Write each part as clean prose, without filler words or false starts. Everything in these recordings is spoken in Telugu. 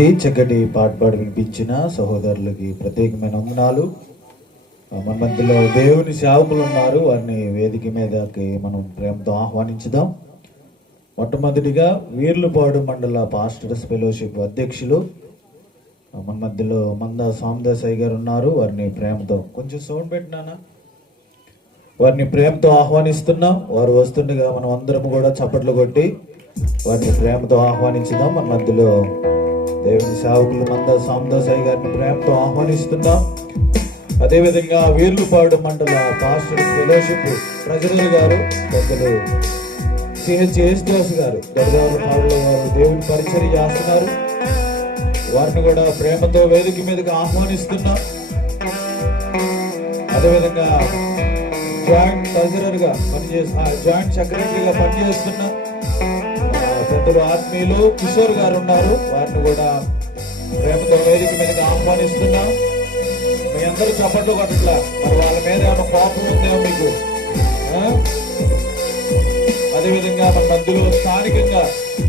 మంచిది. చక్కటి పాట వినిపించిన సహోదరులకి ప్రత్యేకమైన వందనాలు. మన మధ్యలో దేవుని సేవకులు ఉన్నారు, వారిని వేదిక మీదకి మనం ప్రేమతో ఆహ్వానించుదాం. మొట్టమొదటిగా వీర్లపాడు మండల పాస్టర్స్ ఫెలోషిప్ అధ్యక్షులు మన మధ్యలో మంద సామదాసాయి గారు ఉన్నారు. వారిని ప్రేమతో కొంచెం సౌండ్ పెట్టినానా, వారిని ప్రేమతో ఆహ్వానిస్తున్నాం. వారు వస్తుండగా మనం అందరం కూడా చప్పట్లు కొట్టి వారిని ప్రేమతో ఆహ్వానించుదాం. మన మధ్యలో దేవుని సేవకులు మంద సామదాసాయి గారిని ప్రేమతో ఆహ్వానిస్తున్నాం. అదేవిధంగా వీర్లపాడు మండల పాస్టర్స్ ఫెలోషిప్ ట్రెజరర్ గారు పెద్దలు సిహెచ్ యేసుదాస్ గారు దర్గాపాడులో గారు దేవుని పరిచర్య చేస్తున్నారు. వారిని కూడా ప్రేమతో వేదిక మీదకి ఆహ్వానిస్తున్నాం. అదేవిధంగా జాయింట్ ట్రెజరర్ గా జాయింట్ సెక్రటరీగా పనిచేస్తున్న పెద్దలు ఆత్మీయులు కిషోర్ గారు ఉన్నారు. వారిని కూడా ప్రేమతో వేదిక మీదకి ఆహ్వానిస్తున్నాం. మీ అందరూ చప్పట్లు కొట్టట్లా, మరి వాళ్ళ మీద ఏమైనా కోపం ఉందేమో మీకు. అదేవిధంగా మన మధ్యలో స్థానికంగా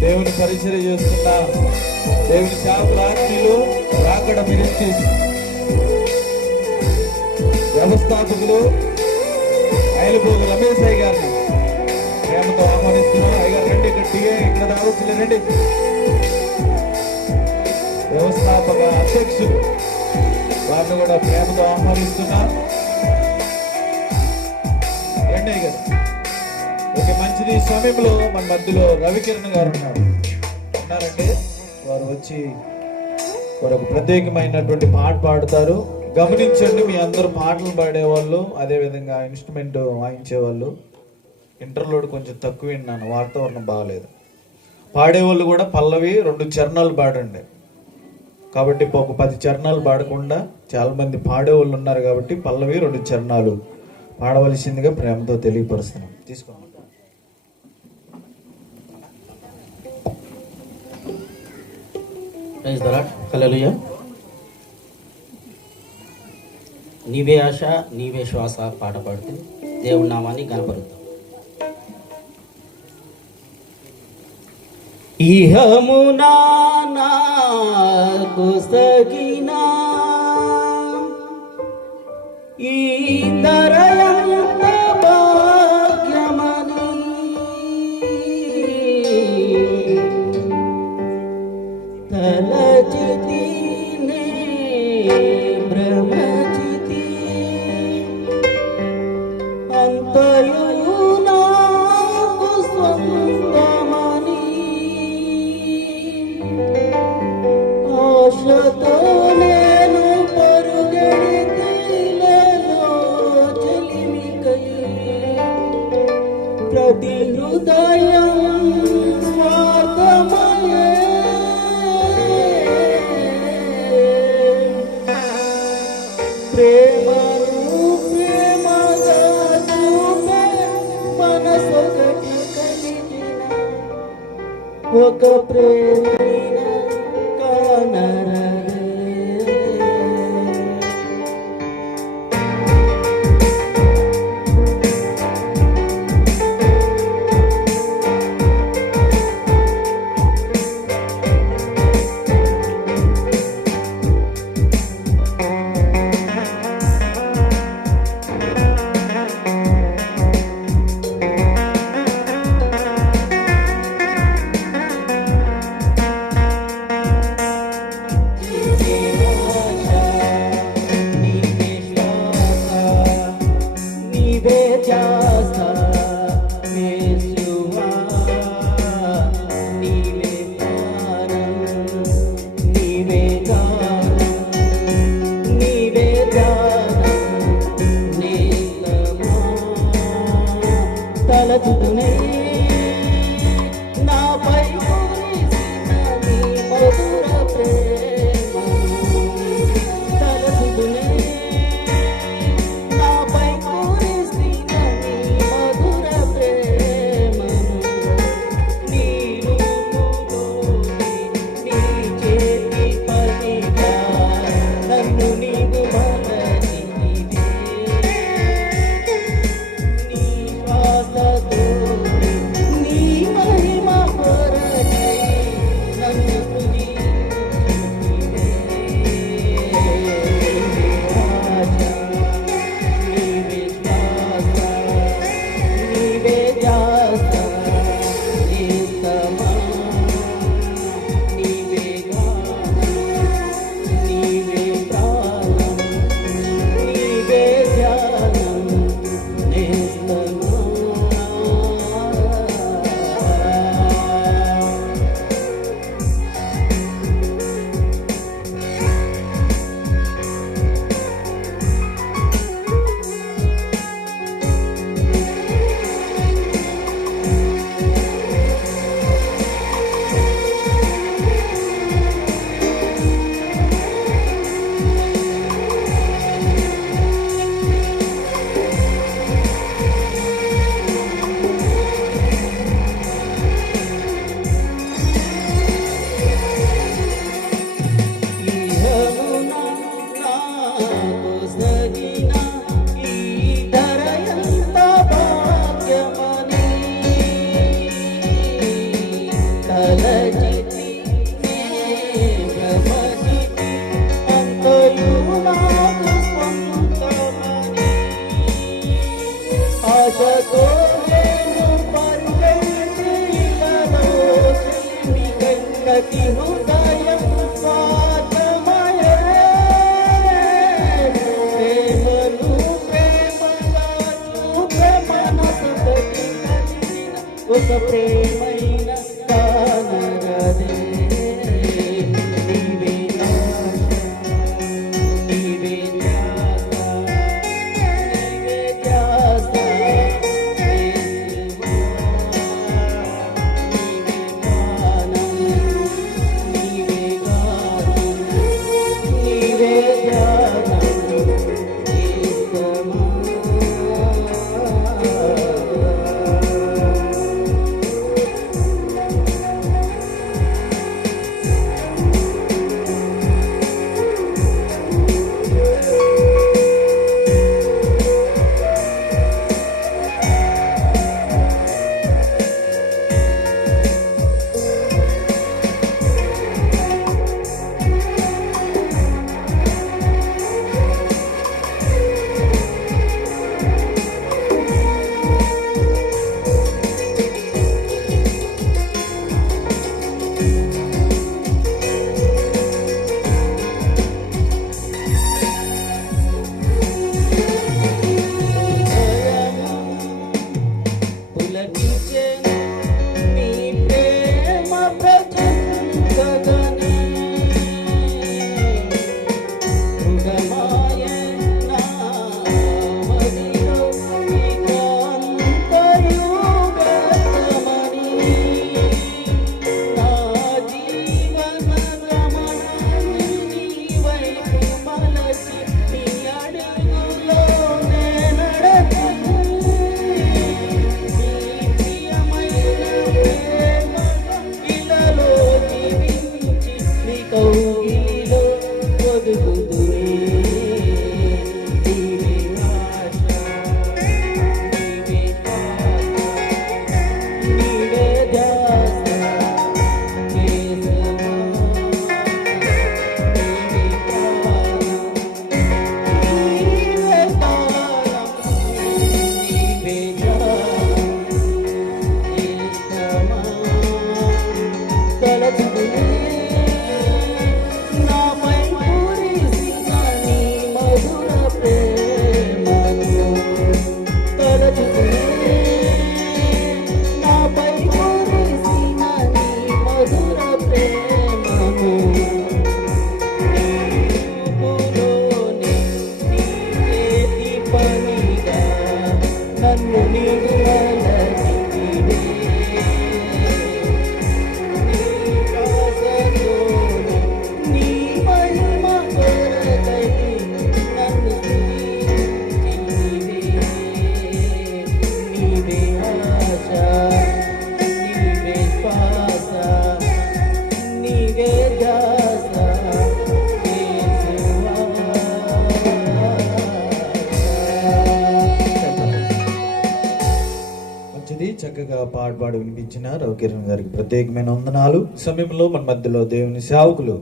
దేవుని పరిచర్య చేస్తున్న దేవుని సేవకుల ఆత్మీయులు రాకడ మినిస్ట్రీస్ వ్యవస్థాపకులు ఐలబోగు రమేష్ అయ్య గారిని ప్రేమతో ఆహ్వానిస్తున్నాం. అయ్యగారు రండి, ఇక్కడ రావచ్చు రండి. వ్యవస్థాపక అధ్యక్షులు వారిని కూడా ప్రేమతో ఆహ్వానిస్తున్నాం. రండి అయ్య గారు. ఓకే, మంచిది. ఈ సమయంలో మన మధ్యలో రవికిరణ్ గారు ఉన్నారంటే వారు వచ్చి వారు ఒక ప్రత్యేకమైనటువంటి పాట పాడతారు. గమనించండి, మీ అందరూ పాటలు పాడేవాళ్ళు, అదేవిధంగా ఇన్స్ట్రుమెంట్ వాయించేవాళ్ళు. ఇంటర్లోడ్ కొంచెం తక్కువ విన్నాను, వాతావరణం బాగలేదు. పాడేవాళ్ళు కూడా పల్లవి 2 చరణాలు పాడండి. కాబట్టి ఒక 10 చరణాలు పాడకుండా చాలా మంది పాడేవాళ్ళు ఉన్నారు కాబట్టి పల్లవి 2 చరణాలు పాడవలసిందిగా ప్రేమతో తెలియపరుస్తున్నాం. తీసుకోండి. హల్లెలూయా. నీవే ఆశ నీవే శ్వాస పాట పాడుతూ దేవుడి నామాన్ని గణపరుద్దాం. ఇహమునా నాకు సగినా ఈ తరయంత భాగ్యమని తలచితినే బ్రహ్మచితి అంతయు నాకు స్వంతమని ఆశతో నేను పరుగెడితిలలో చెలిమికై ప్రతి హృదయం స్వార్థమయే ప్రేమను ప్రేమగా చూపే మనసొకటి కలిగిన ఒక ప్రేమైన కానరగే. నాపై కురిసిన నీ మధుర ప్రేమను తలచుదునే. నాపై కురిసిన నీ మధుర ప్రేమను నీ రూపులోని నీ చేతి పనిగా నన్ను నీవు మరచితివే. నీ శ్వాసతో ఒక ప్రేమైన కానరదే నీవే ఆశ, నీవే ధ్యాస, నీవే ధ్యాస, యేసువా. నీవే గానం, నీవే గానం, నీవే ధ్యానం, యేసువా. చక్కగా పాడు వినిపించిన రవికిరణ్ గారికి ప్రత్యేకమైన వందనాలు. సమయంలో మన మధ్యలో దేవుని సేవకులు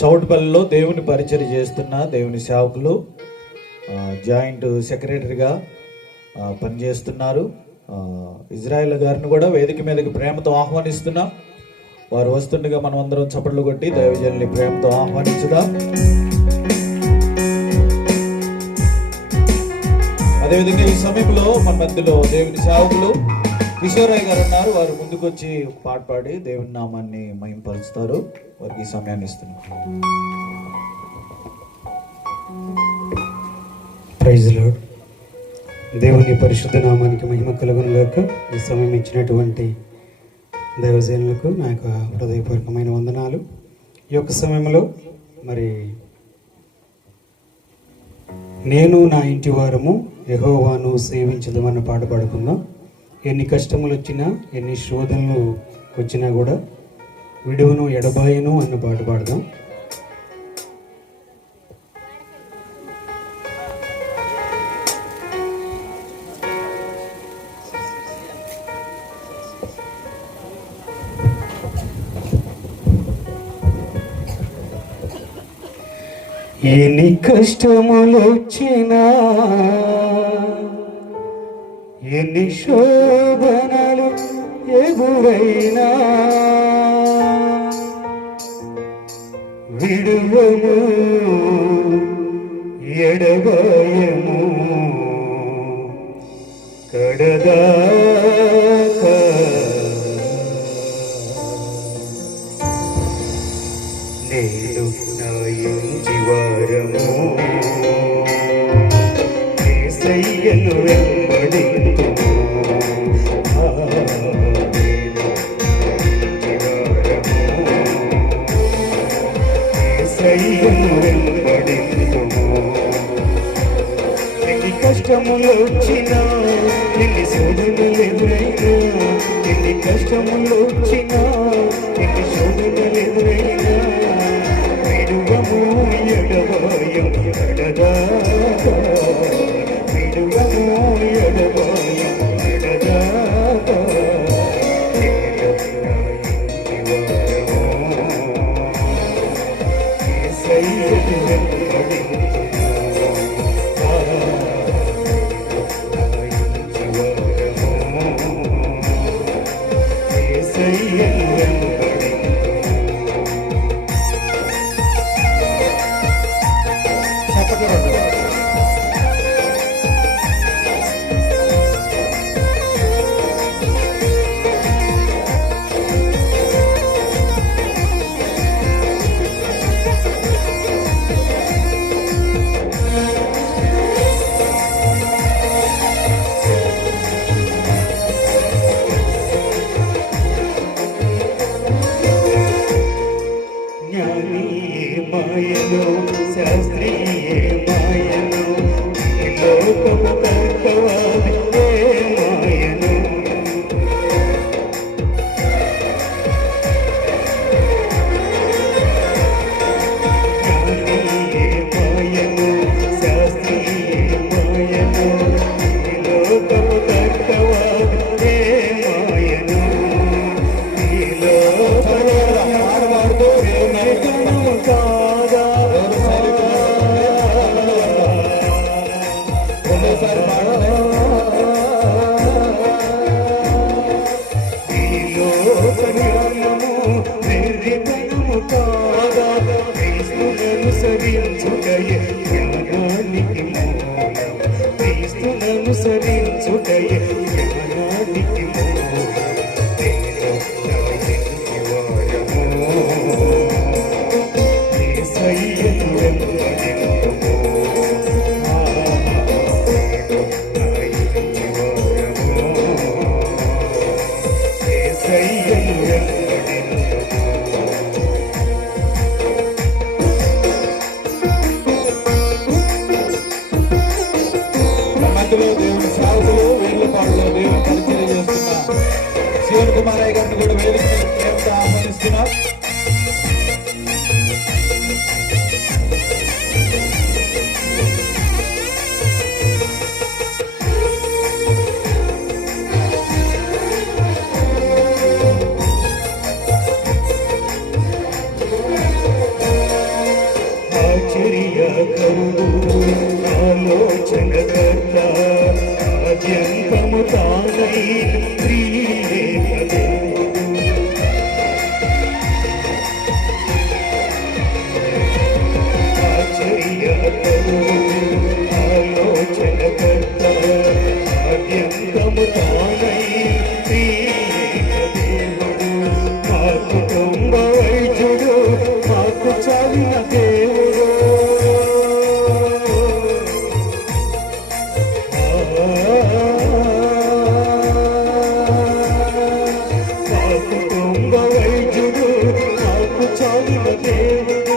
చౌటుపల్లిలో దేవుని పరిచయం చేస్తున్న దేవుని సేవకులు జాయింట్ సెక్రటరీగా పనిచేస్తున్నారు ఇజ్రాయెల్ గారిని కూడా వేదిక మీదకి ప్రేమతో ఆహ్వానిస్తున్నాం. వారు వస్తుండగా మనం అందరం చప్పట్లు కొట్టి దైవజనుల్ని ప్రేమతో ఆహ్వానించుదాం. అదేవిధంగా ఈ సమయంలో మన మధ్యలో దేవుని సేవకులు కిషోరయ్య గారు ఉన్నారు. వారు ముందుకొచ్చి పాట పాడి దేవుని నామాన్ని మహింపరుస్తారు. వారికి ఈ సమయాన్ని ఇస్తున్నారు. Praise Lord. దేవుని పరిశుద్ధ నామానికి మహిమ కలుగును గాక. ఈ సమయం ఇచ్చినటువంటి దైవజనులకు నా యొక్క హృదయపూర్వకమైన వందనాలు. ఈ యొక్క సమయంలో మరి నేను నా ఇంటి వారము యెహోవాను సేవించదమన్న పాట పాడుకుందాం. ఎన్ని కష్టములు వచ్చినా ఎన్ని శోధనలు వచ్చినా కూడా విడువను ఎడబాయను అన్న పాట పాడదాం. ఎన్ని కష్టములు వచ్చినా ఎన్ని శోభనలు ఎదురైనా విడువము ఎడబాయము కడదాకా నేను నా ఇంటి వారము యేసయ్యను వెంబడింతుము. నేను ఇంటి వారము యేసయ్యను వెంబడింతుము. ఎన్ని కష్టములు వచ్చినా ఎన్ని శోధనలు ఎదురైనా ఎన్ని కష్టములు వచ్చినా ఎన్ని శోధనలు ఎదురైనా విడువము ఎడబాయం ఎడదాకా విడువము ఎడబాయం ఎడదాకా నేను నా ఇంటి వారము యేసయ్యను వెంబడింతుము. మాయను శాస్త్రీయ మాయను ఈ లోకము తర్కవాది మాయను మాయను శాస్త్రీయ మాయను ఈ లోకము తర్కవాది మాయను ఈ లోకము కాదా ఈ లోకము వెర్రితనము కాదా క్రీస్తునను సరించుటయే జ్ఞానానికి మూలం క్రీస్తునను సరించుటయే జ్ఞానానికి మూలం నేను నా ఇంటి వారము యేసయ్యను వెంబడింతుము. నేను నా ఇంటి వారము యేసయ్యను వెంబడింతుము. మధ్యలో దేవుని సాగులు వేళ్ళపాడులో దేవుని పరిచయం చేస్తున్న శివన్ కుమారయ్య గారిని కూడా వేదిక మీద ప్రేమతో ఆహ్వానిస్తున్నాం. ఆశ్చర్యకరుడు ఆలోచనకర్త ఆద్యంతము తానై త్రియేకదేవుడు ఆశ్చర్యకరుడు ఆలోచనకర్త ఆద్యంతము తానై త్రియేకదేవుడు మా కుటుంబ వైద్యుడు మాకు చాలిన దేవుడు మా కుటుంబ వైద్యుడు మాకు చాలిన దేవుడు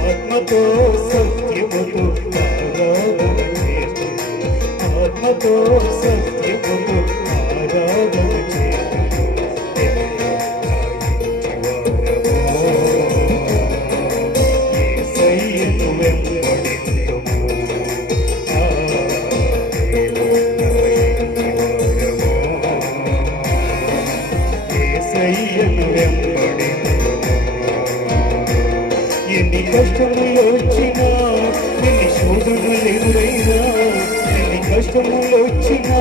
ఆత్మతో సత్యముతో ఆరాధన చేస్తుడు ఆత్మతో సత్యముతో ఆరాధన చేస్తుడు నేను నా ఇంటి వారము యేసయ్యను వెంబడింతుము. నేను నా ఇంటి వారము యేసయ్యను వెంబడింతుము. ఎన్ని కష్టములు వచ్చినా ఎన్ని శోధనలు ఎదురైనా ఎన్ని కష్టములు వచ్చినా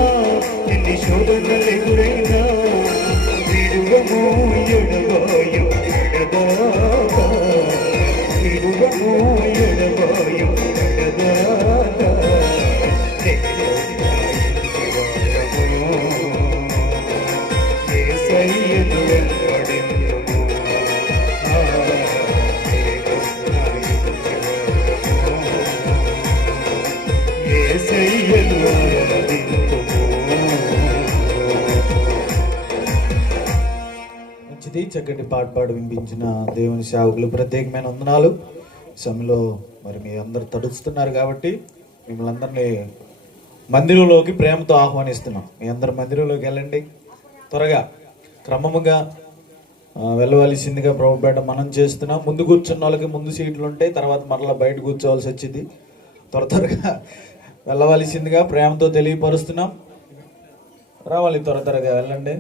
యేసయ్యను ఆరాధింతుము. మంచిది, చక్కటి పాట వినిపించిన దేవుని సేవకులు ప్రత్యేకమైన వందనాలు. ఈ సమయంలో మరి మీ అందరు తడుస్తున్నారు కాబట్టి మిమ్మల్ని అందరినీ మందిరంలోకి ప్రేమతో ఆహ్వానిస్తున్నాం. మీ అందరు మందిరంలోకి వెళ్ళండి, త్వరగా క్రమముగా వెళ్ళవలసిందిగా ప్రభుపేట మనం చేస్తున్నాం. ముందు కూర్చున్న వాళ్ళకి ముందు సీట్లు ఉంటాయి, తర్వాత మరలా బయట కూర్చోవలసి వచ్చింది. త్వరగా వెళ్ళవలసిందిగా ప్రేమతో తెలియపరుస్తున్నాం. రావాలి, త్వరగా వెళ్ళండి.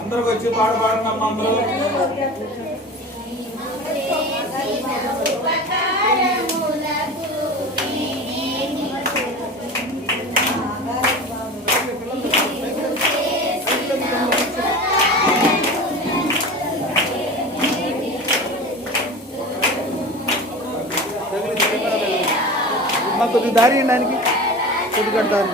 అందరికి వచ్చి పాట పాడుతున్నాం అందరూ. మాకు కొద్దిగా దారి ఇవ్వడానికి కొద్దిగా దారి.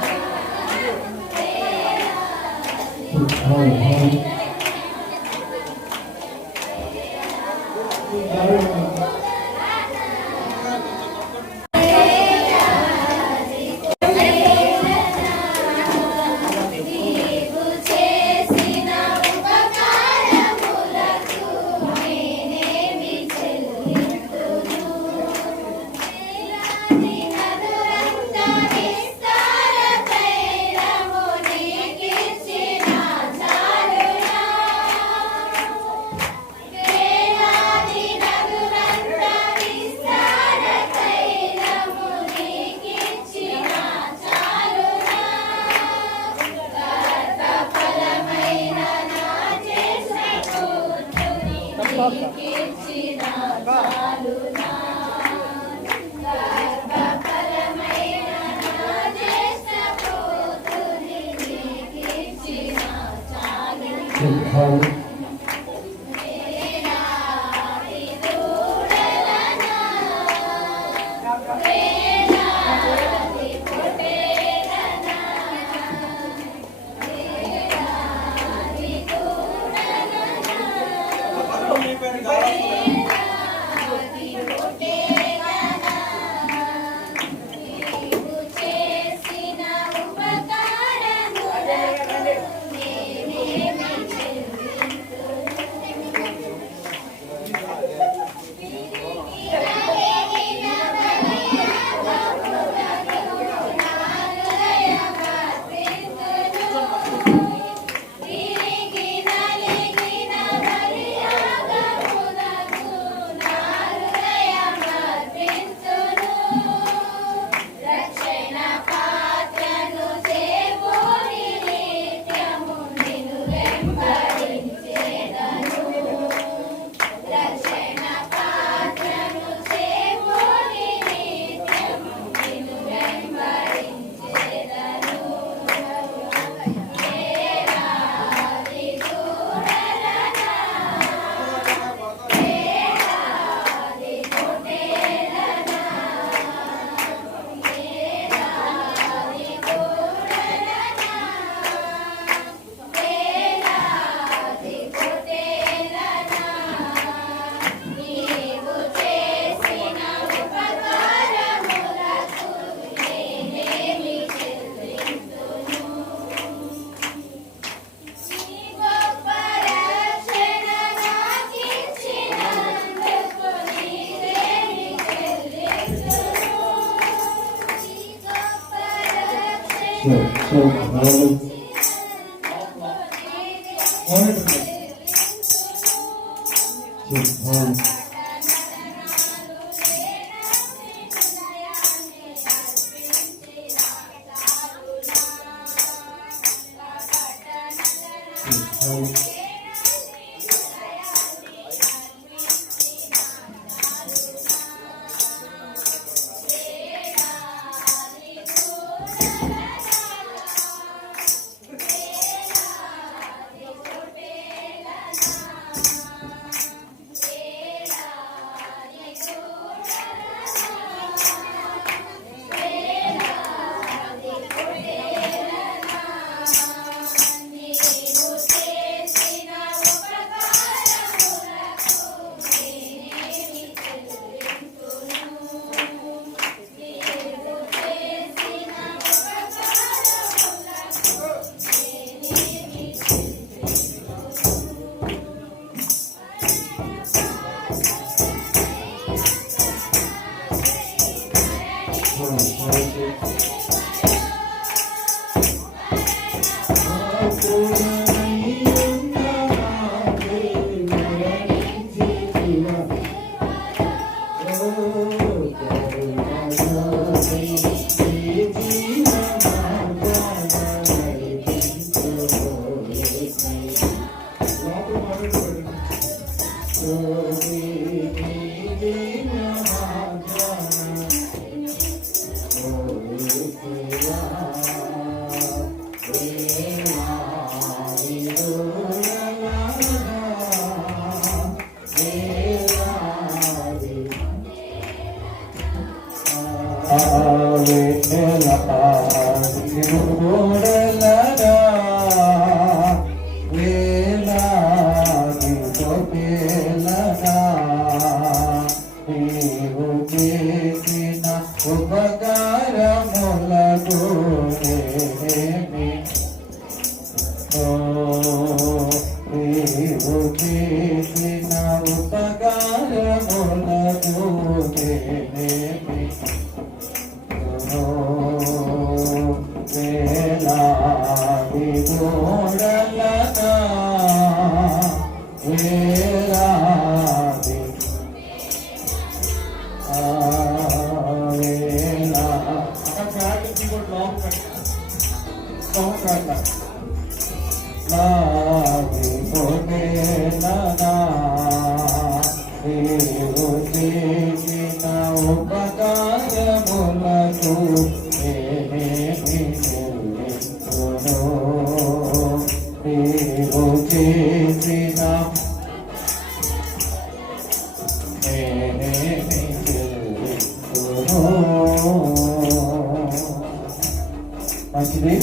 మంచిది.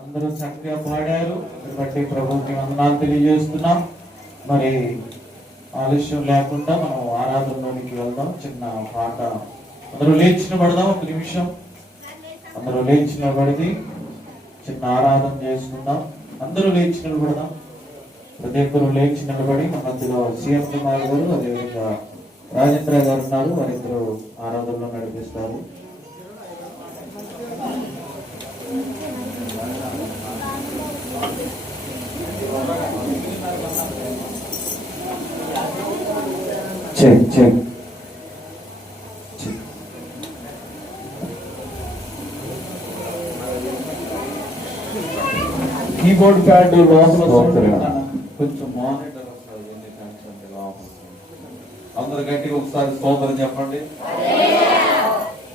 అందరూ చక్కగా పాడారు. బట్టి ప్రభువుకి వందనాలు తెలియజేస్తున్నాం. మరి ఆలస్యం లేకుండా మనం ఆరాధనలోనికి వెళ్దాం. చిన్న పాట అందరూ లేచి నిలబడదాం. ఒక నిమిషం అందరూ లేచి నిలబడి చిన్న ఆరాధన చేసుకుందాం. అందరూ లేచి నిలబడదాం. ప్రతి ఒక్కరు లేచి నిలబడి మన మధ్యలో సీఎం కుమార్ గారు, అదేవిధంగా రాజేంద్ర గారు ఉన్నారు. వారిద్దరు ఆరాధనలో నడిపిస్తారు. చెక్ చెక్ కీబోర్డ్ ప్యాడ్ లోపల కొంచెం మానిటర్ వస్తుంది. అందరు గట్టిగా ఒకసారి స్తోత్రం చెప్పండి.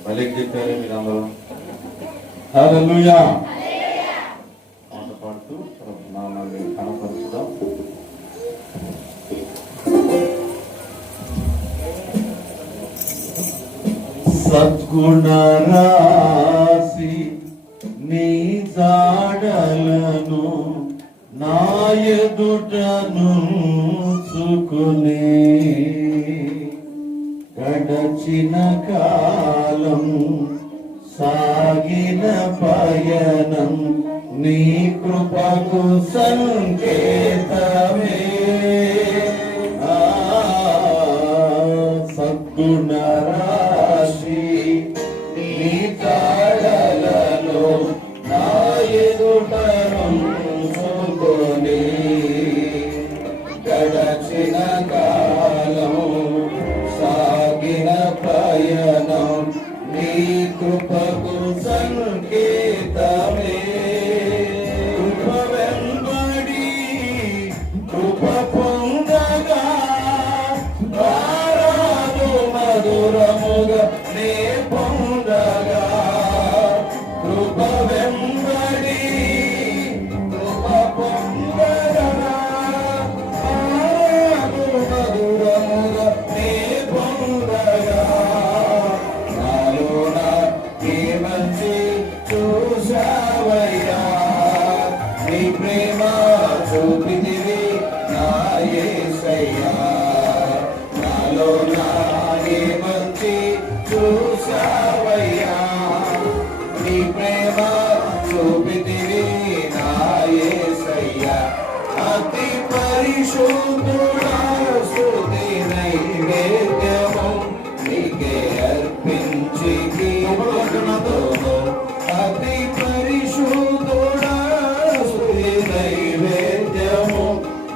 భలేకి చెప్పారు మీరు అందరూ. హల్లెలూయా పాట పాడుతూ నామాన్ని కనపరుచుదాం. సద్గుణ రాసి నీ జాడలను నా ఎదుటను చుకునే గడచిన కాలం సాగిన పయనం నీ కృపకు సంకేతమే. సద్గుణ రాశి నీ తాళల కృపకు సంకేతమే కృప వెంబడి కృప పొందగా వారాలు మధురముగా నే పొందగా కృప వెంబడి కృప పొందగా వారాలు మధురముగా నే పొందగా నాలోన ఈ మంచి చూసావయ్యా నీ ప్రేమ చూపితివి నా యేసయ్యా నాలోన ఈ మంచి చూసావయ్యా నీ ప్రేమ చూపితివి నా యేసయ్యా అతి పరిశుద్ధుడా స్తుతి నైవేద్యము నీకే అర్పించి కీర్తనతోను అతి పరిశుద్ధుడా స్తుతి నైవేద్యము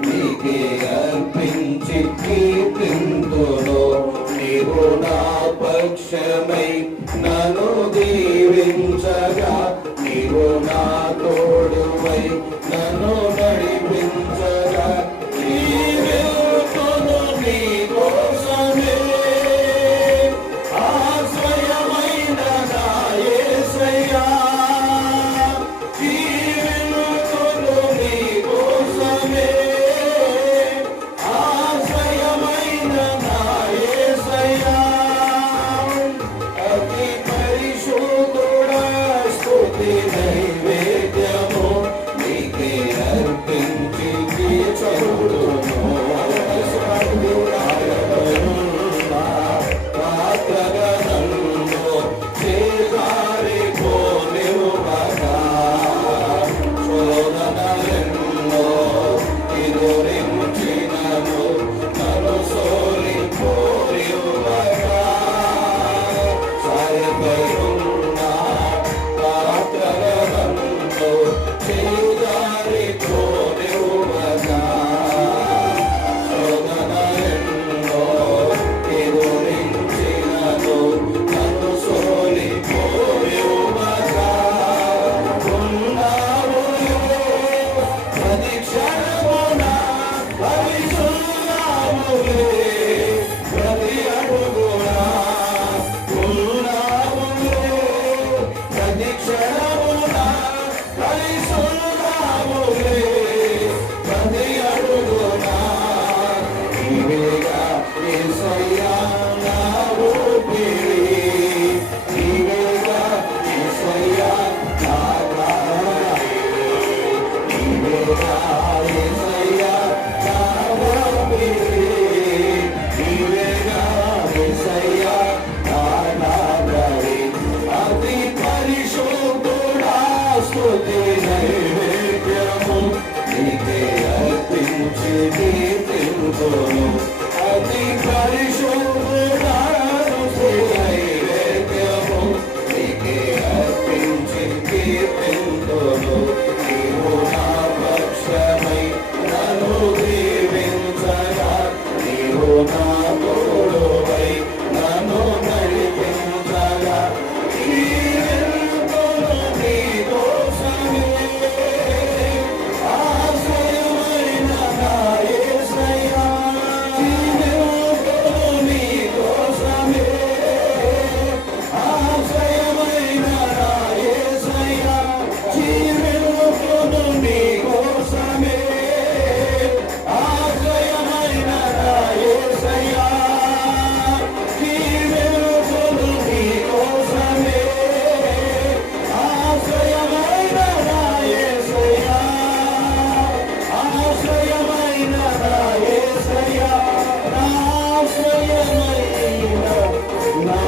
నీకే అర్పించి కీర్తింతును నీవు నా పక్షమై నన్ను దీవించగా నీవు నా తోడువై నన్ను నడిపించగా జీవితును నీ కోసమే ఆశ్రయమైన నా యేసయ్యా జీవితును నీ కోసమే ఆశ్రయమైన నా యేసయ్యా అతి పరిశుద్ధుడా స్తుతి నైవేద్యము నీకే అర్పించి చదువును పాత్రగా నన్ను చేదారిపోనివ్వగా శోధనలెన్నో ఎదురించినను నన్ను సోలిపోనివ్వగా సాయపైన పాత్రగా నన్ను చేదారిపోనివ్వగా శోధనలెన్నో ఎదురించినను నన్ను సోలిపోనివ్వగా ఉన్నావులే ప్రతి క్షణమున భవిస్తున్నావులే ప్రతి అడుగున ఉన్నావులే ప్రతి క్షణమున భవిస్తున్నావులే ప్రతి అడుగున నీవేగా యేసయ్యా నా ఊపిరి నీవేగా యేసయ్యా నా గాలి నీవేగా యేసయ్యా నా ఊపిరి నీవేగా యేసయ్యా నా గాలి అతి పరిశుద్ధుడా స్తుతి నైవేద్యము నీకే అర్పించి కీర్తింతును అతి పరిశుద్ధుడా స్తుతి నైవేద్యము నీకే అర్పించి కీర్తింతును నీవు నా పక్షమై నన్ను దీవించగా నీవు నా తోడువై నన్ను నడిపించగా జీవితును నీ కోసమే ఆశ్రయమైన నా యేసయ్యా జీవితును నీ కోసమే ఆశ్రయమైన నా యేసయ్యా జీవితును నీ కోసమే ఆశ్రయమైన నా యేసయ్యా జీవితును నీ కోసమే ఆశ్రయమైన నా యేసయ్యా ఆశ్రయమైన నా యేసయ్యా ఆశ్రయమైన నా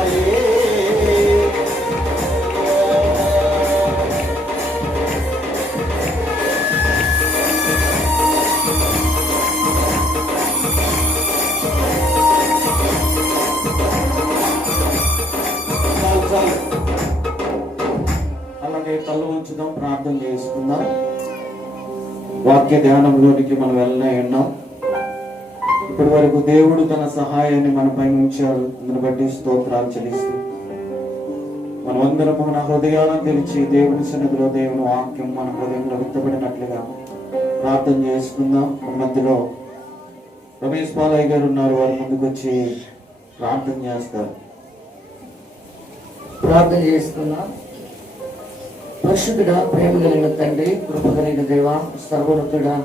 అలాగే కళ్ళు ఉంచుదాం ప్రార్థన చేసుకుందాం వాక్య ధ్యానంలోనికి మనం వెళ్ళనే ఉన్నాం ఇప్పటి వరకు దేవుడు తన సహాయాన్ని మనపై ఉంచాడు. అందుని బట్టి స్తోత్రాలు చెల్లిస్తూ మనమందరము మన హృదయాలను తెలిసి దేవుని సన్నిధిలో దేవుని వాక్యం మన హృదయంలో వ్యక్తపడినట్లుగా ప్రార్థన చేసుకుందాం. మన మధ్యలో రమేష్ బాలయ్య గారు ఉన్నారు, వారి ముందుకు వచ్చి ప్రార్థన చేస్తారు. ప్రార్థన చేస్తున్నాం. పరిశుద్ధుడా, ప్రేమ కలిగిన తండ్రి, కృప కలిగిన దేవ, సర్వోన్నతుడా,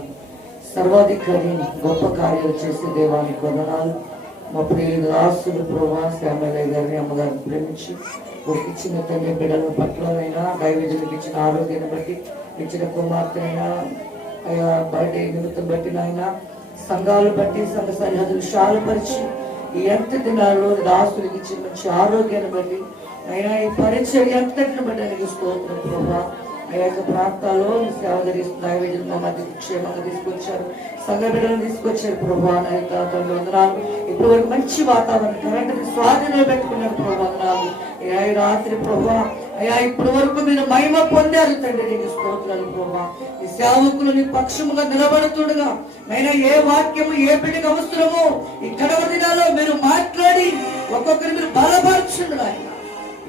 సర్వాధికారి, గొప్ప కార్యాలు చేసే దేవానికి వందనాలు. మా ప్రియులు దాసులు ప్రభా శ్యామలయ్య గారిని అమ్మగారిని ప్రేమించి ఇచ్చిన తండ్రి బిడ్డల పట్లనైనా దైవజనులకు ఇచ్చిన ఆరోగ్యాన్ని బట్టి ఇచ్చిన కుమార్తెనైనా అయా బర్త్డే నిమిత్తం బట్టి నాయన సంఘాలు బట్టి సంఘ సరిహద్దులు శాలపరిచి ఈ ఎంత దినాల్లో దాసులకు ఇచ్చిన మంచి ఆరోగ్యాన్ని బట్టి అయినా ఈ పరిచయం ఎంతటిని బట్టి నీకు స్తోత్రం ప్రభా. ఆ యొక్క ప్రాంతాల్లో సేవ జరిగిస్తున్న దైవజనులు మా మధ్యకు క్షేమంగా తీసుకొచ్చారు, సంఘ బిడ్డలను తీసుకొచ్చారు ప్రభా. నా యొక్క తండ్రి వందనాలు. ఇప్పటి వరకు మంచి వాతావరణం కరెంట్ స్వాధీనంలో పెట్టుకున్నారు ప్రభా. వందనాలు అయ్యా. ఈ రాత్రి ప్రభా అయ్యా ఇప్పటి వరకు మీరు మహిమ పొందారు తండ్రి, నీకు స్తోత్రాలు ప్రభా. ఈ సేవకులు నీ పక్షముగా నిలబడుతుండగా అయినా ఏ వాక్యము ఏ బిడ్డకు అవసరమో ఈ కడవ దినాల్లో మీరు మాట్లాడి ఒక్కొక్కరు మీరు బలపరచుండు ఆయన.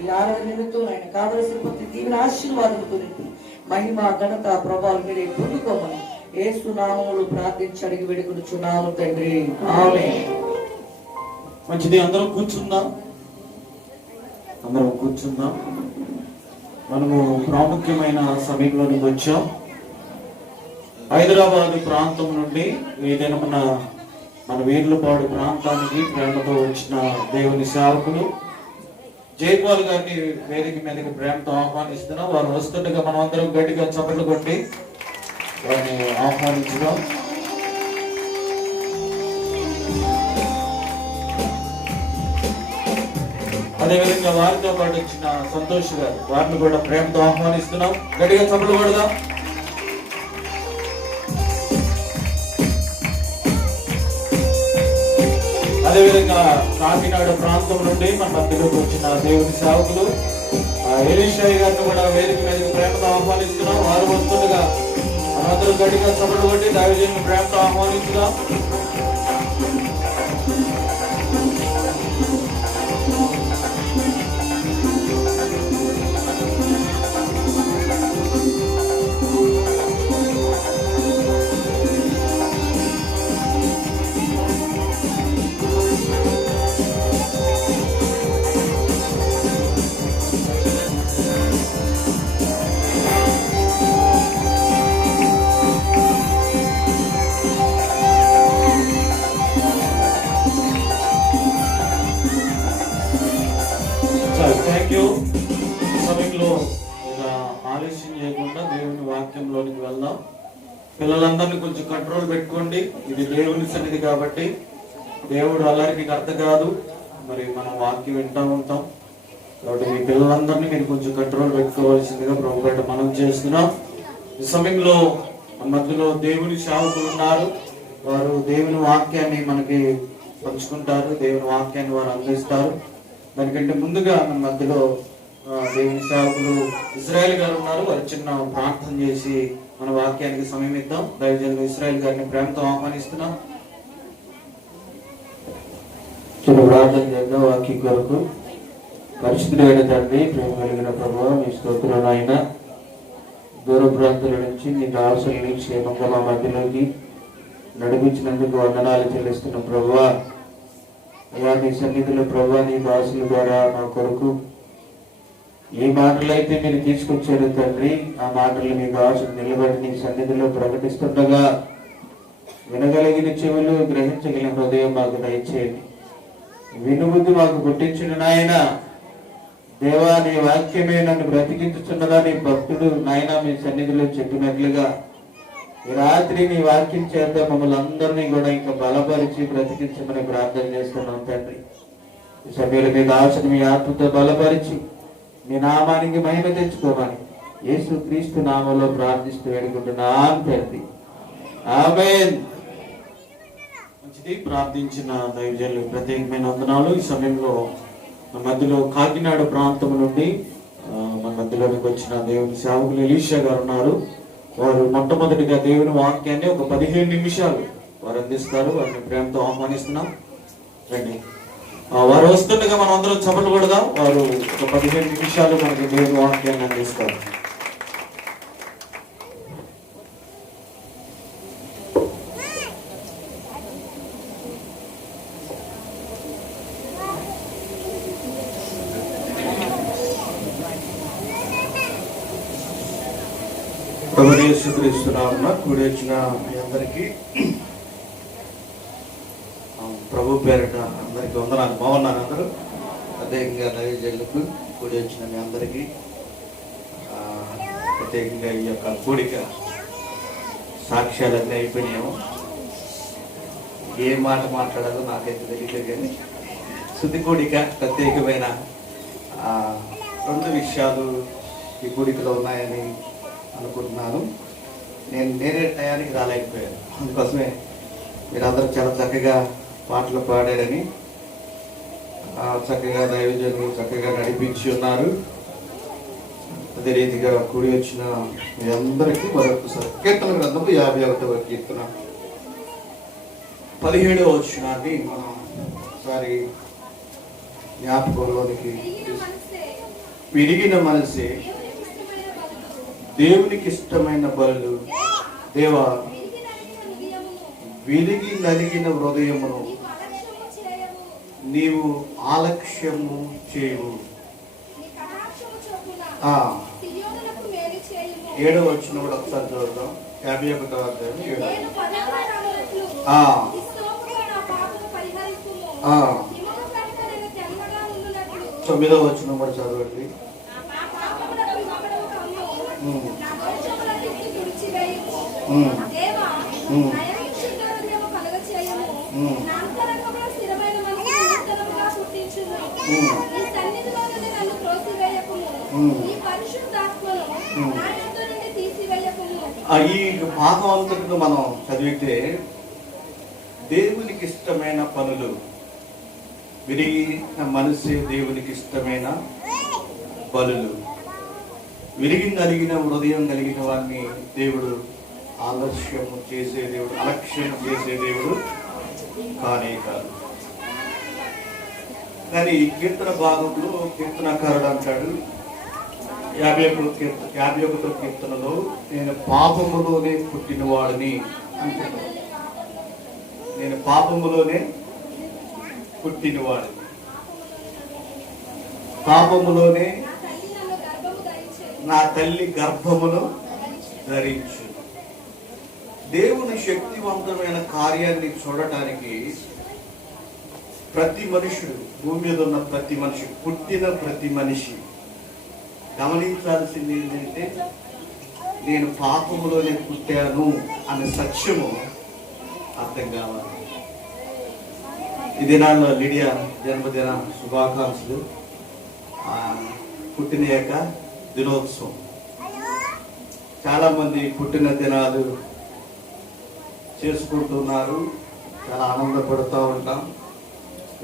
ఈ ఆరాధన నిమిత్తం ఆయన కావలసిన ప్రతి దీవెన ఆశీర్వాదంతో మహిమ ఘనత ప్రభావాలు మీరే పొందుకోమని యేసు నామములో ప్రార్థించి అడిగి వేడుకొనుచున్నాము తండ్రి, ఆమేన్. మంచిది, అందరం కూర్చుందాం. అందరం కూర్చుందాం. మనము ప్రాముఖ్యమైన సమయంలోనికి వచ్చాం. హైదరాబాద్ ప్రాంతం నుండి ఏదైనా మన వీర్లపాడు ప్రాంతానికి ప్రేమతో వచ్చిన దేవుని సేవకులు జైపాల్ గారిని వేదిక మీదకి ప్రేమతో ఆహ్వానిస్తున్నాం. వారు వస్తుండగా మనం అందరం గట్టిగా చప్పట్లు కొట్టి వారిని ఆహ్వానించుదాం. అదేవిధంగా వారితో పాటు వచ్చిన సంతోష్ గారు, వారిని కూడా ప్రేమతో ఆహ్వానిస్తున్నాం. గట్టిగా చప్పట్లు కొడదాం. అదేవిధంగా కాకినాడ ప్రాంతం నుండి మన మధ్యలోకి వచ్చిన దేవుని సేవకులు ఎలీషాయి గారిని కూడా వేదిక మీదకి ప్రేమతో ఆహ్వానిస్తున్నాం. వారు వస్తుండగా మనందరూ గట్టిగా చప్పట్లు కొట్టి దైవజనుని ప్రేమతో ఆహ్వానిస్తున్నాం. Thank you. ఈ సమయంలో ఇక ఆలస్యం చేయకుండా దేవుని వాక్యంలోనికి వెళ్దాం. పిల్లలందరినీ కొంచెం కంట్రోల్ పెట్టుకోండి. ఇది దేవుని సన్నిధి కాబట్టి దేవుడు అల్లరికి అర్థం కాదు. మరి మనం వాక్యం వింటూ ఉంటాం కాబట్టి మీ పిల్లలందరినీ మీరు కొంచెం కంట్రోల్ పెట్టుకోవాల్సిందిగా ప్రభు బయట మనం చేస్తున్నాం. ఈ సమయంలో మన మధ్యలో దేవుని సేవకులు ఉన్నారు. వారు దేవుని వాక్యాన్ని మనకి పంచుకుంటారు, దేవుని వాక్యాన్ని వారు అందిస్తారు. దానికంటే ముందుగా మన మధ్యలో దేవుని సేవకులు ఇజ్రాయెల్ గారు ఉన్నారు. వారు చిన్న ప్రార్థన చేసి మన వాక్యానికి సమయం ఇద్దాం. దైవజనులు ఇజ్రాయెల్ గారిని ప్రేమతో ఆహ్వానిస్తున్నాం. చిన్న ప్రార్థన చేద్దాం వాక్యం కొరకు. పరిశుద్ధుడైన తండ్రి, ప్రేమ కలిగిన ప్రభువా, మీ స్తోత్రాలు ఆయన. దూర ప్రాంతాల నుంచి నీ దాసుల్ని క్షేమంగా మా మధ్యలోకి నడిపించినందుకు వందనాలు చెల్లిస్తున్న ప్రభువా. అయ్యా నీ సన్నిధిలో ప్రభువా, నీ దాసుల ద్వారా మా కొరకు ఏ మాటలు అయితే మీరు తీసుకొచ్చారు తండ్రి, ఆ మాటలు మీ దాసులు నిలబడి నీ సన్నిధిలో ప్రకటిస్తుండగా వినగలిగిన చెవులు, గ్రహించగలిగిన హృదయం మాకు దయచేయండి. వినుబుద్ధి మాకు పుట్టించిన నాయన దేవా, నీ వాక్యమే నన్ను బ్రతికించుచున్నదా నీ భక్తుడు నాయన మీ సన్నిధిలో చెప్పినట్లుగా ఈ రాత్రి నీ వాక్యం చేత మమ్మల్ని అందరినీ కూడా ఇంకా బలపరిచి బ్రతికించమని ప్రార్థన చేస్తున్నాం తండ్రి. ఈ సమయంలో మీ దాసుని మీ ఆత్మతో బలపరిచి మీ నామానికి మహిమ తెచ్చుకోమని యేసు క్రీస్తు నామంలో ప్రార్థిస్తూ వేడుకుంటున్నాను తండ్రి, ఆమేన్. మంచిది, ప్రార్థించిన దైవజనులకు ప్రత్యేకమైన వందనాలు. ఈ సమయంలో మన మధ్యలో కాకినాడ ప్రాంతం నుండి మన మధ్యలోకి వచ్చిన దేవుని సేవకులు ఎలీషా గారు ఉన్నారు. వారు మొట్టమొదటిగా దేవుని వాక్యాన్ని ఒక 15 నిమిషాలు వారు అందిస్తారు. వారిని ప్రేమతో ఆహ్వానిస్తున్నాం. రండి. వారు వస్తుండగా మనం అందరం చప్పట్లు కొడదాం. వారు ఒక 15 నిమిషాలు మనకి దేవుని వాక్యాన్ని అందిస్తారు. ప్రభుత్వ కూడి వచ్చిన మీ అందరికీ ప్రభు పేరిట అందరికీ వందనాలు. బాగున్నారు అందరూ? ప్రత్యేకంగా దైవజనులకు కూడి వచ్చిన మీ అందరికీ ప్రత్యేకంగా ఈ యొక్క కూడిక సాక్ష్యాలన్నీ అయిపోయినాము. ఏ మాట మాట్లాడాలో నాకైతే తెలియదు, కానీ శుద్ధి కూడిక ప్రత్యేకమైన 2 విషయాలు ఈ కూడికలో ఉన్నాయని అనుకుంటున్నాను. నేనే టయానికి రాలేకపోయాను. అందుకోసమే మీరందరూ చాలా చక్కగా పాటలు పాడారని, చక్కగా దైవజనులు చక్కగా నడిపించి ఉన్నారు. అదే రీతిగా కూడి వచ్చిన మీ అందరికీ మరొకసారి కీర్తన గ్రంథము 51వ కీర్తన 17వ వచనాన్ని మనం ఒకసారి జ్ఞాపకంలోనికి. విరిగిన మనసే దేవునికి ఇష్టమైన బలులు, దేవా విరిగి నలిగిన హృదయమును నీవు ఆలక్ష్యము చేయవు. 7వ వచనం కూడా ఒకసారి చూద్దాం. 51వ అధ్యాయం 9వ వచనం కూడా చదవండి. ఈ భాగం అంతటిలో మనం చదివితే దేవునికి ఇష్టమైన పనులు, విరిగిన మనసే దేవునికి ఇష్టమైన బలులు, విరిగి నలిగిన హృదయం కలిగిన వారిని దేవుడు ఆలస్యము చేసే దేవుడు, అలక్ష్యం చేసే దేవుడు కానే కాదు. కానీ ఈ కీర్తన భాగంలో కీర్తనకారుడు అంటాడు 51వ కీర్తనలో, నేను పాపములోనే పుట్టిన వాడిని అంటున్నాడు. నేను పాపములోనే పుట్టినవాడిని, పాపములోనే నా తల్లి గర్భమును ధరించు. దేవుని శక్తివంతమైన కార్యాన్ని చూడటానికి ప్రతి మనుషుడు, భూమి మీద ఉన్న ప్రతి మనిషి, పుట్టిన ప్రతి మనిషి గమనించాల్సింది ఏంటంటే, నేను పాపములోనే పుట్టాను అనే సత్యము అర్థం కావాలి. ఈ దినాల్లో లిడియా జన్మదిన శుభాకాంక్షలు, పుట్టిన యొక్క దినోత్సవం. చాలా మంది పుట్టిన దినాలు చేసుకుంటున్నారు, చాలా ఆనందపడుతూ ఉంటాం.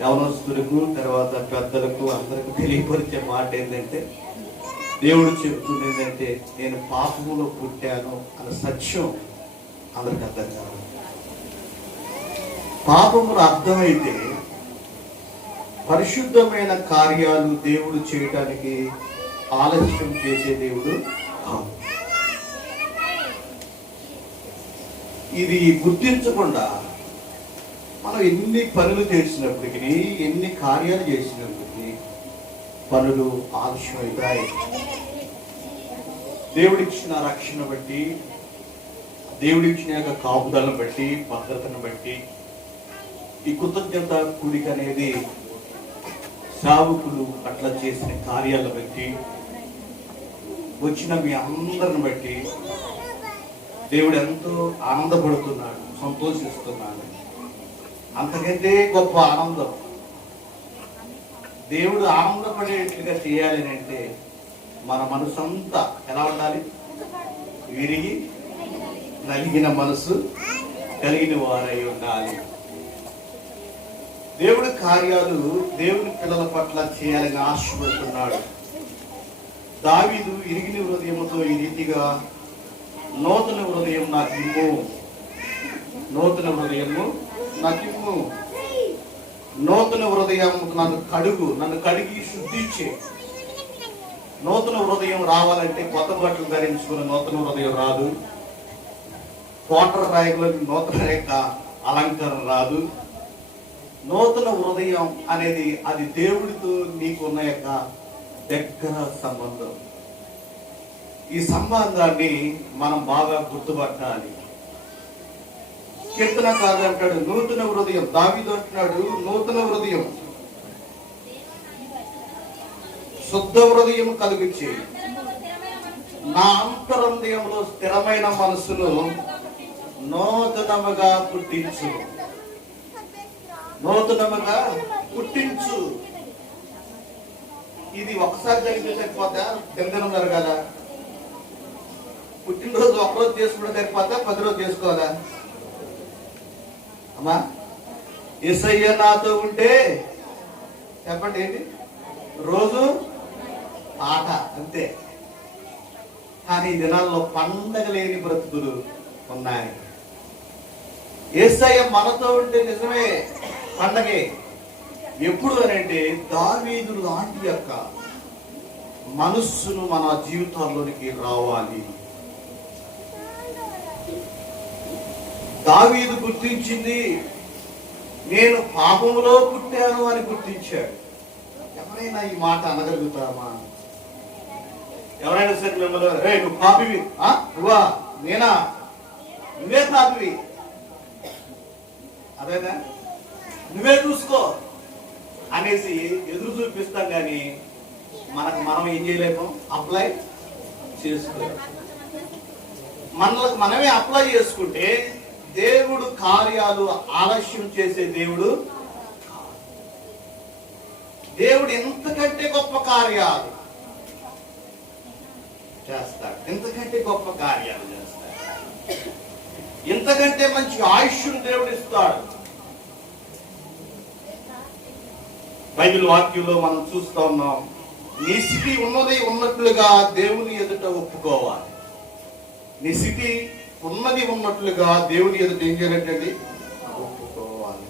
యవనస్తులకు, తర్వాత పెద్దలకు అందరికి తెలియపరిచే మాట ఏంటంటే, దేవుడు చెప్తుంది ఏంటంటే, నేను పాపములో పుట్టాను అనే సత్యం అందరికి అర్థం కావాలి. పాపములు అర్థమైతే పరిశుద్ధమైన కార్యాలు దేవుడు చేయటానికి ఆలస్యం చేసే దేవుడు కాదు. ఇది గుర్తించకుండా మనం ఎన్ని పనులు చేసినప్పటికీ, ఎన్ని కార్యాలు చేసినప్పటికీ పనులు ఆలస్యం అవుతాయి. దేవుడిచ్చిన రక్షణ బట్టి, దేవుడిచ్చిన యొక్క కాపుదలను బట్టి, భద్రతను బట్టి, ఈ కృతజ్ఞత కూడిక అనేది సేవకులు అట్లా చేసిన కార్యాలను బట్టి, వచ్చిన మీ అందరిని బట్టి దేవుడు ఎంతో ఆనందపడుతున్నాడు, సంతోషిస్తున్నాడు. అంతకంటే గొప్ప ఆనందం దేవుడు ఆనందపడేట్లుగా చేయాలి అంటే మన మనసంతా ఎలా ఉండాలి? విరిగి నలిగిన మనసు కలిగిన వారై ఉండాలి. దేవుడి కార్యాలు దేవుని పిల్లల పట్ల చేయాలని ఆశపడుతున్నాడు. దావీదు ఇరిగిన హృదయముతో ఈ రీతిగా, నూతన హృదయం నాకిమ్ము, నూతన హృదయము నాకిమ్ము. నూతన హృదయం నన్ను కడిగి శుద్ధి చేయి. నూతన హృదయం రావాలంటే కొత్త బట్టలు ధరించుకుని నూతన హృదయం రాదు. కోటర్ రాయకుల నూతన రేఖ అలంకారం రాదు. నూతన హృదయం అనేది అది దేవుడితో నీకున్న యొక్క దగ్గర సంబంధం. ఈ సంబంధాన్ని మనం బాగా గుర్తుపట్టాలి. కీర్తన కాదంటాడు నూతన హృదయం. దావీదు అంటున్నాడు నూతన హృదయం, శుద్ధ హృదయం కలిగించి నా అంతరందయంలో స్థిరమైన మనసును నూతనముగా పుట్టించు. నూతనముగా పుట్టించు. ఇది ఒకసారి జరిగితే సరిపోతా? దినదినం జరగాల? పుట్టినరోజు ఒకరోజు చేసుకుంటే సరిపోతా? 10 రోజులు చేసుకోవాలా? అమ్మా, యేసయ్య నాతో ఉంటే చెప్పండి ఏంటి? రోజు ఆట అంతే. కానీ ఈ దినాల్లో పండగ లేని బ్రతుకులు ఉన్నాయి. యేసయ్య మనతో ఉంటే నిజమే పండగే. ఎప్పుడు అని అంటే దావీదు లాంటి యొక్క మనస్సును మన జీవితాల్లోనికి రావాలి. దావీదు గుర్తించింది నేను పాపములో పుట్టాను అని గుర్తించాడు. ఎవరైనా ఈ మాట అనగలుగుతామా? ఎవరైనా సరే మిమ్మల్ని నువ్వు పాపివి, నువ్వా, నేనా, నువ్వే పాపివి, అదేనా, నువ్వే చూసుకో అనేసి ఎదురు చూపిస్తాం. కానీ మనం ఏం చేయలేము, అప్లై చేసుకోలేము. మనమే అప్లై చేసుకుంటే దేవుడు కార్యాలు ఆలస్యం చేసే దేవుడు. దేవుడు ఎంతకంటే గొప్ప కార్యాలు చేస్తాడు, ఎంతకంటే గొప్ప కార్యాలు చేస్తాడు, ఎంతకంటే మంచి ఆయుష్ను దేవుడు ఇస్తాడు. బైబిల్ వాక్యంలో మనం చూస్తా ఉన్నాం, నీ స్థితి ఉన్నది ఉన్నట్లుగా దేవుని ఎదుట ఒప్పుకోవాలి. నీ స్థితి ఉన్నది ఉన్నట్లుగా దేవుని ఎదుట ఏం చేయాలంటే ఒప్పుకోవాలి.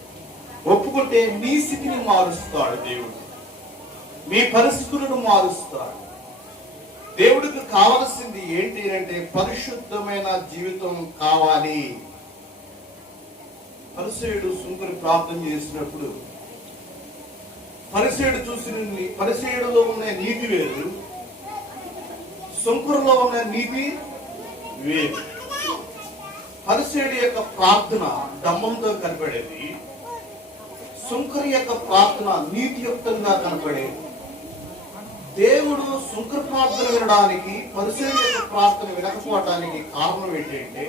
ఒప్పుకుంటే నీ స్థితిని మారుస్తాడు దేవుడు, మీ పరిస్థితులను మారుస్తాడు. దేవుడికి కావలసింది ఏంటి అంటే పరిశుద్ధమైన జీవితం కావాలి. పరిసయ్యుడు సుంకరి ప్రార్థన చేసినప్పుడు పరిసయ్యుడులో ఉన్న నీతి వేరు, సుంకరులో ఉన్న నీతి వేరు. పరిసయ్యుడి యొక్క ప్రార్థన దమ్మంతో కనపడేది, సుంకరి యొక్క ప్రార్థన నీతియుక్తంగా కనపడేది. దేవుడు సుంకర ప్రార్థన వినడానికి పరిసయ్యుడి యొక్క ప్రార్థన వినకపోవడానికి కారణం ఏంటంటే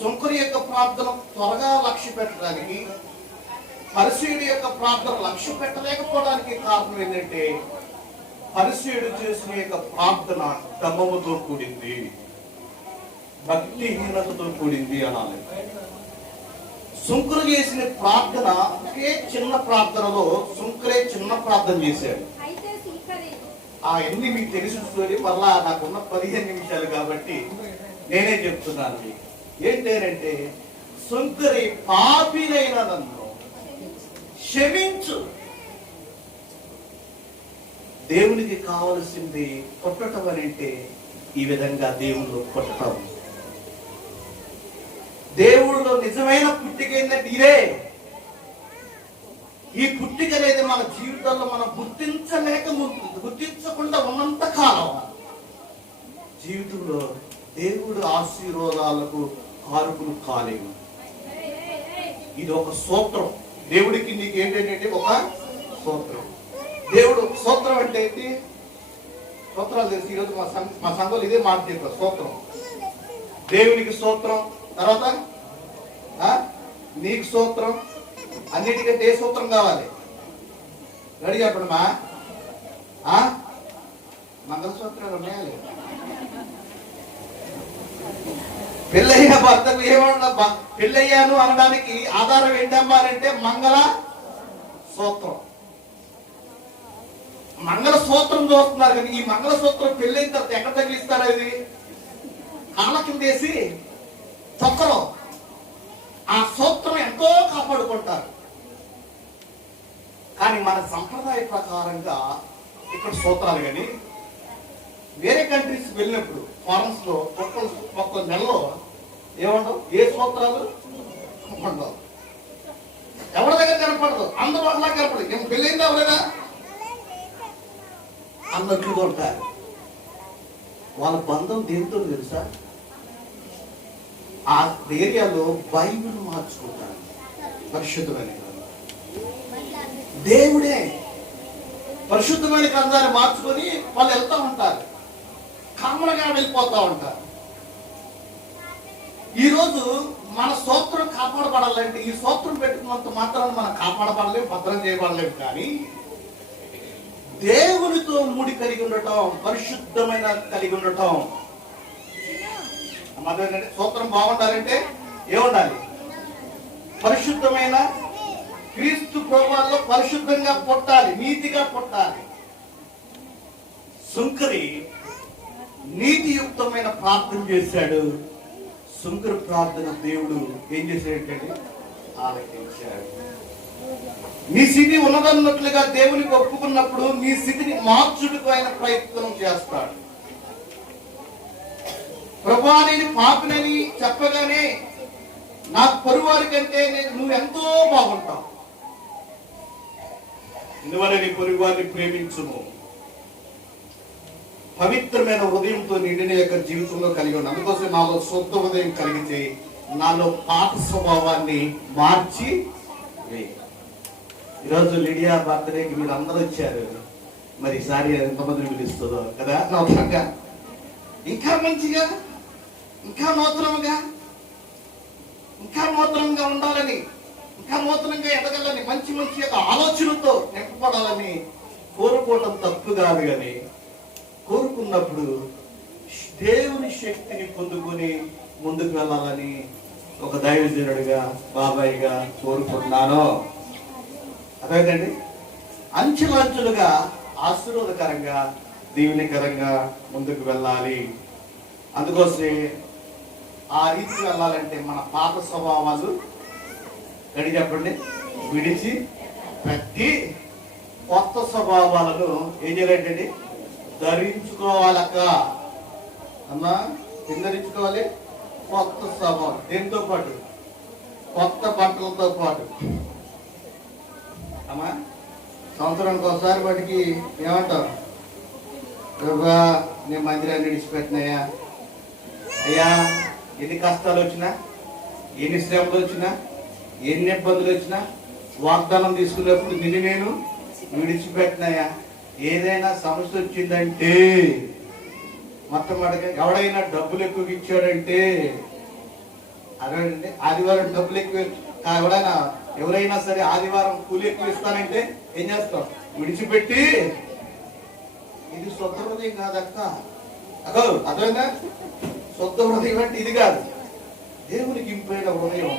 సుంకరి యొక్క ప్రార్థన త్వరగా లక్ష్య పెట్టడానికి, పరిసయ్యుడి యొక్క ప్రార్థన లక్ష్య పెట్టలేకపోవడానికి కారణం ఏంటంటే పరిసయ్యుడు చేసిన యొక్క ప్రార్థన దమ్మముతో కూడింది, భక్తిహీనతతో కూడింది అనాలి. సుంకరు చేసిన ప్రార్థన ఒకే చిన్న ప్రార్థనలో సుంకరే చిన్న ప్రార్థన చేశాడు. ఎన్ని మీకు తెలిసిన స్టోరీ, మళ్ళా నాకున్న 15 నిమిషాలు కాబట్టి నేనే చెప్తున్నాను మీకు. ఏంటంటే సుంకరి పాపినైన నన్ను క్షమించు. దేవునికి కావలసింది పుట్టడం అని అంటే ఈ విధంగా దేవుళ్ళు పుట్టడం. దేవుడిలో నిజమైన పుట్టిక ఏంటంటే ఇదే. ఈ పుట్టిక అనేది మన జీవితంలో మనం గుర్తించకుండా ఉన్నంత కాలం జీవితంలో దేవుడు ఆశీర్వాదాలకు కారకులు కాలేవు. ఇది ఒక సూత్రం. దేవుడికి నీకు ఏంటంటే ఒక సూత్రం. దేవుడు సూత్రం అంటే ఏంటి? సూత్రాలు తెలిసి ఈరోజు మా సంఘంలో ఇదే మాట చెప్పారు, సూత్రం. దేవునికి సూత్రం, తర్వాత నీకు సూత్రం, అన్నిటికంటే ఏ సూత్రం కావాలి? రెడీ చెప్పండి మా మంగళసూత్రాలు ఉన్నాయా? పెళ్ళయ్య భర్తకు ఏమన్నా పెళ్ళయ్యాను అనడానికి ఆధారం ఏంటమ్మా అంటే మంగళ సూత్రం. మంగళ సూత్రం చూస్తున్నారు కానీ ఈ మంగళ సూత్రం పెళ్ళైన తర్వాత ఎక్కడ తగిలిస్తారా? ఇది కాళ్ళ కిందేసి చొక్కలో ఆ సూత్రం ఎంతో కాపాడుకుంటారు. కానీ మన సంప్రదాయ ప్రకారంగా ఇక్కడ స్తోత్రాలు కానీ వేరే కంట్రీస్ వెళ్ళినప్పుడు ఫారెన్స్ లో ఒక్క నెలలో ఏముండవు, ఏ స్తోత్రాలు ఉండవు, ఎవరి దగ్గర కనపడదు, అందరూ ఒకలా కనపడదు. ఏం పెళ్ళైందా ఎవరైనా అన్నట్లుగా ఉంటారు. వాళ్ళ బంధం దేంతో తెలుసా? ఆ ఏరియాలో బైబిల్ మార్చుకుంటారు. పరిశుద్ధమైన దేవుడే పరిశుద్ధమైన గ్రంథాన్ని మార్చుకొని వాళ్ళు వెళ్తా ఉంటారు, కామనగా వెళ్ళిపోతా ఉంటారు. ఈరోజు మన స్తోత్రం కాపాడబడాలంటే ఈ స్తోత్రం పెట్టుకున్నంత మాత్రాన్ని మనం కాపాడబడలేము, భద్రం చేయబడలేము. కానీ దేవునితో ముడి కలిగి ఉండటం, పరిశుద్ధమైన కలిగి ఉండటం. స్తోత్రం బాగుండాలంటే ఏముండాలి? పరిశుద్ధమైన క్రీస్తు ప్రభువులో పరిశుద్ధంగా పుట్టాలి, నీతిగా పుట్టాలి. సుంకరి నీతియుక్తమైన ప్రార్థన చేశాడు. సుంకరి ప్రార్థన దేవుడు ఏం చేశాడంటే ఆలకించాడు. నీ స్థితి ఉన్నదన్నట్లుగా దేవునికి ఒప్పుకున్నప్పుడు నీ స్థితిని మార్చుటకు ఆయన ప్రయత్నం చేస్తాడు. ప్రభువా నేను పాపినని చెప్పగానే నాకు పొరుగువారి కంటే నువ్వు ఎంతో బాగుంటావు, ఇందువల్ల నీ పొరుగువారిని ప్రేమించుము. పవిత్రమైన హృదయంతో నిండిన యొక్క జీవితంలో కలిగి ఉన్నాను. అందుకోసం నాలో శుద్ధ హృదయం కలిగితే నాలో పాత స్వభావాన్ని మార్చి వేయి. ఈరోజు లిడియా బర్త్డేకి మీరు అందరూ వచ్చారు. మరి ఈసారి ఎంతమందిని పిలుస్తుందో కదా, నూతనంగా, ఇంకా మంచిగా, ఇంకా నూతనంగా, ఇంకా నూతనంగా ఉండాలని, ఇంకా నూతనంగా ఎదగాలని, మంచి మంచి యొక్క ఆలోచనతో నింపబడాలని కోరుకోవటం తప్పు కాదు. కానీ కోరుకున్నప్పుడు దేవుని శక్తిని పొందుకొని ముందుకు వెళ్ళాలని ఒక దైవజనుడిగా, బాబాయిగా కోరుకుంటున్నాను. అదేంటండి, అంచెలంచులుగా ఆశీర్వాదకరంగా, దీవెనకరంగా ముందుకు వెళ్ళాలి. అందుకోసమే ఆ రీతి వెళ్ళాలంటే మన పాత స్వభావాలు గడి చెప్పండి విడిచి ప్రతి కొత్త స్వభావాలను ఏం చేయాలంటే ధరించుకోవాలక్క అమ్మా. ఏం ధరించుకోవాలి? కొత్త స్వభావం. దేనితో పాటు? కొత్త బట్టలతో పాటు. అమ్మా, సంవత్సరానికి ఒకసారి వాటికి ఏమంటారు? ప్రభా నేను మందిరాన్ని విడిచిపెట్టినాయా అయ్యా, ఎన్ని కష్టాలు వచ్చినా, ఎన్ని శ్రమలు వచ్చినా, ఎన్ని ఇబ్బందులు వచ్చినా వాగ్దానం తీసుకున్నప్పుడు నిన్ను నేను విడిచిపెట్టినాయా. ఏదైనా సమస్య వచ్చిందంటే మొట్టమొదటిగా ఎవడైనా డబ్బులు ఎక్కువ ఇచ్చాడంటే అదేంటంటే ఆదివారం డబ్బులు ఎక్కువ, ఎవరైనా సరే ఆదివారం కూలి ఎక్కువ ఇస్తానంటే ఏం చేస్తాం? విడిచిపెట్టి. ఇది శుద్ధ హృదయం కాదక్క. అదో అదేనా శుద్ధ హృదయం అంటే ఇది కాదు. దేవునికి ఇంపైన హృదయం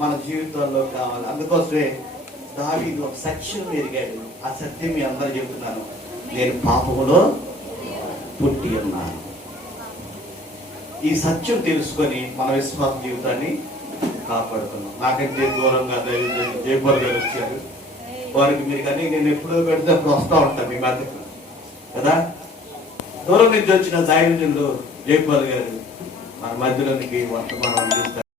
మన జీవితాల్లో కావాలి. అందుకోసమే దావీదు ఒక సత్యం ఎరిగాడు. ఆ సత్యం మీ అందరూ చెబుతున్నాను, నేను పాపములో పుట్టి ఉన్నాను. ఈ సత్యం తెలుసుకొని మన విశ్వాస జీవితాన్ని కాపాడుకున్నాం. నాకంటే దూరంగా జయపాల్ గారు వచ్చారు. వారికి మీరు కానీ నేను ఎప్పుడో పెడితే అప్పుడు వస్తూ ఉంటాను మీ మధ్యకు కదా. దూరం నుంచి వచ్చిన దైవజనులు జయపాల్ గారు మన మధ్యలోనికి వర్తమానం అందిస్తారు.